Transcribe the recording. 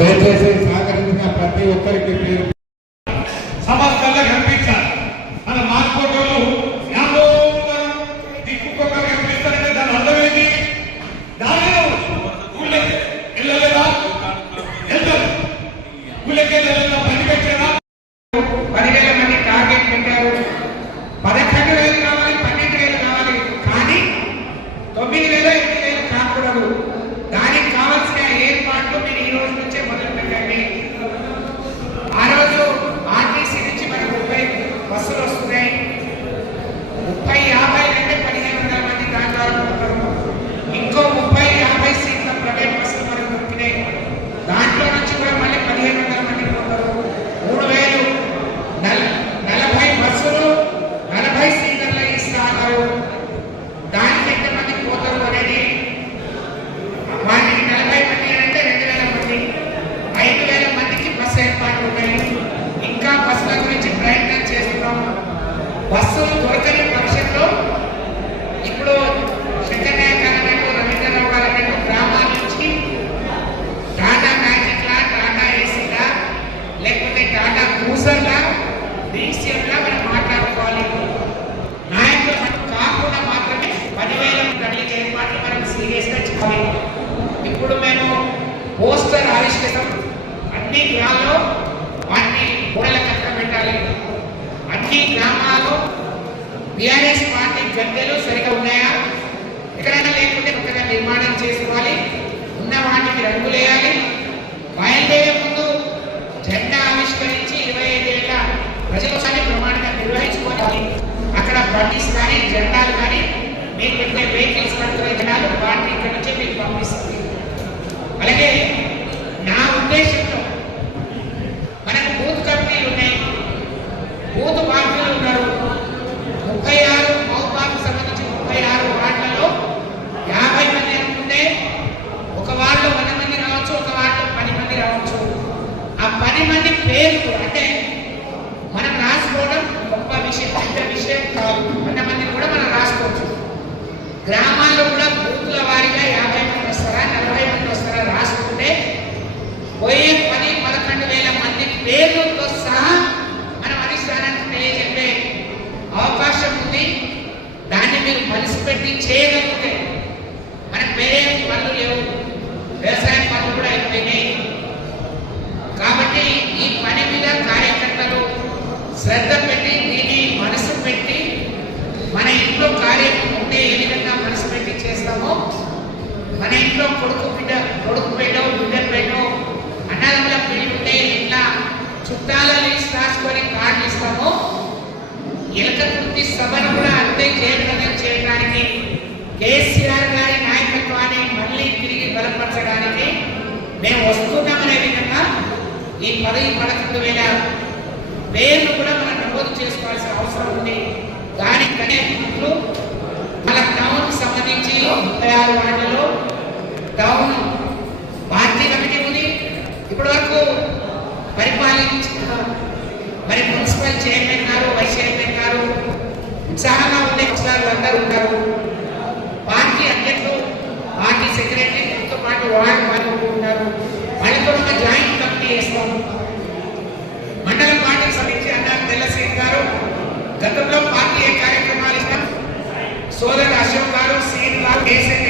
దయచేసి సహకరించిన ప్రతి ఒక్కరికి పేరు సమస్యల్లో కనిపించాలి. మన మాస్కోటోళ్ళు దిక్కుకొకరు కనిపిస్తారంటే దాని అర్థం ఏంటి? దాని ఊళ్ళకి వెళ్ళలేదా? వెళ్తారు. ఊళ్ళకి వెళ్ళలేదా? పని పెట్టారా? 10,000 మంది టార్గెట్ పెట్టారు. 11,000 కావాలి, 12,000 కావాలి, కానీ 9,000, 8,000 కాకూడదు. దానికి కావాల్సిన ఏర్పాట్లు మీరు ఈ రోజు నుంచే మొదలు పెట్టండి. ఆ రోజు ఆర్టీసీ నుంచి మనకు 30 బస్సులు వస్తున్నాయి. 30-50 కంటే 1,500 మంది దాంట్లో ఇంకో 30-50 సీట్ల ప్రైవేట్ బస్సులు మనకు దొరికినాయి. దాంట్లో నుంచి కూడా మళ్ళీ 1,500 మంది పోతారు. 3,040 బస్సులు 40 సీట్లలో ఇస్తారు. దానికి ఎంతమంది పోతారు అనేది వాటికి 40 మంది అంటే 2,000 మంది, 5,000 మందికి బస్సు ఏర్పాట్లు ఉన్నాయి. ఇంకా బస్సుల గురించి ప్రయత్నం చేస్తున్నాము. బస్సులు దొరకని భవిష్యత్తులో ఇప్పుడు శంకరనాయక్ అన్నట్టు, రవీంద్రరావు గారు అన్నట్టు గ్రామాల నుంచి టాటా మ్యాజిక్లా, టాటా ఏసీలా, లేకపోతే టాటా క్రూజర్లా, డీసీఎంలా మనం మాట్లాడుకోవాలి. నాయకులు మనం కాకుండా మాత్రమే 10,000 గంటల ఏర్పాట్లు మనం సీరియస్గా చేయాలి. ఇప్పుడు మేము పోస్టర్ ఆవిష్కరిస్తాం. అన్ని గ్రామాల్లో వాటిని గోడల కట్ట పెట్టాలి. అన్ని గ్రామాల్లో బీఆర్ఎస్ పార్టీ గద్దెలు సరిగా ఉన్నాయా, ఎక్కడైనా లేకుంటే కొత్తగా నిర్మాణం చేసుకోవాలి. ఉన్న వాటికి రంగులేయాలి. బయలుదేరే ముందు జెండా ఆవిష్కరించి 25 ఏళ్ళ ప్రజలసారి ప్రమాణంగా నిర్వహించుకోవాలి. అక్కడ బండిస్ కానీ జెండాలు కానీ మీకు పెట్టే వెహికల్స్ కడుతున్న జెండాలు వాటిని ఇక్కడ నుంచి మీకు పంపిస్తుంది. అలాగే నా ఉద్దేశంలో మనకు బూత్ కమిటీలు ఉన్నాయి, బూత్ బాధ్యులు ఉన్నారు. 36 మౌపాకు సంబంధించి 36 వార్డులలో 50 మంది అనుకుంటే ఒక వార్డులో 100 మంది రావచ్చు, ఒక వార్డులో 10 మంది రావచ్చు. ఆ 10 మంది పేర్లు అంటే మనం రాసుకోవడం గొప్ప విషయం, పెద్ద విషయం కాదు. 100 మందిని కూడా మనం రాసుకోవచ్చు. గ్రామాల్లో కూడా బూతుల వారీగా 50 మంది వస్తారా, 40 మంది వస్తారా రాసుకుంటే పోయే 10-11,000 మంది పేర్లతో సహా మనం అధిష్టానానికి తెలియజెప్పే అవకాశం ఉంది. దాన్ని మీరు మనసు పెట్టి చేయగలిగితే మనకు వేరే పనులు లేవు, వ్యవసాయ పనులు కూడా అయిపోయినాయి. కాబట్టి ఈ పని మీద కార్యకర్తలు శ్రద్ధ పెట్టి దీన్ని మనసు పెట్టి మన ఇంట్లో కార్యం ఉంటే ఏ విధంగా మనసు పెట్టి చేస్తామో, మన ఇంట్లో కొడుకు పేటో బిడ్డ పేటో అన్నదమ్ముల పెళ్లి ఉంటే ఇట్లా చుట్టాల లిస్ట్ రాసుకొని కార్డులు ఇస్తామో, ఎలక తృప్తి సభను కూడా అంతే జయప్రదం చేయడానికి కేసీఆర్ గారి నాయకత్వాన్ని మళ్ళీ తిరిగి బలపరచడానికి మేము వస్తున్నామనే విధంగా ఈ 10-11,000 పేర్లు కూడా మనం నమోదు చేసుకోవాల్సిన అవసరం ఉంది. దానికనే ముందు మన టౌన్ సంబంధించి 36 వార్డులలో టౌన్ పార్టీ కమిటీ ఉంది. ఇప్పటి వరకు పరిపాలించిన మరి మున్సిపల్ చైర్మన్ గారు, వైస్ చైర్మన్ గారు ఉత్సాహంగా ఉండే అందరూ ఉన్నారు. పార్టీ అధ్యక్షులు, పార్టీ సెక్రటరీతో పాటు వాళ్ళు ఉన్నారు. వాళ్ళతో ఒక జాయింట్ కమిటీ వేస్తాం. మండల పార్టీకి సంబంధించి అన్నారు తెల్లసేన్ గారు గతంలో పార్టీ కార్యక్రమాలు ఇస్తాం. సోదరు అశోక్ గారు, సీన్ గారు, కేసీఆర్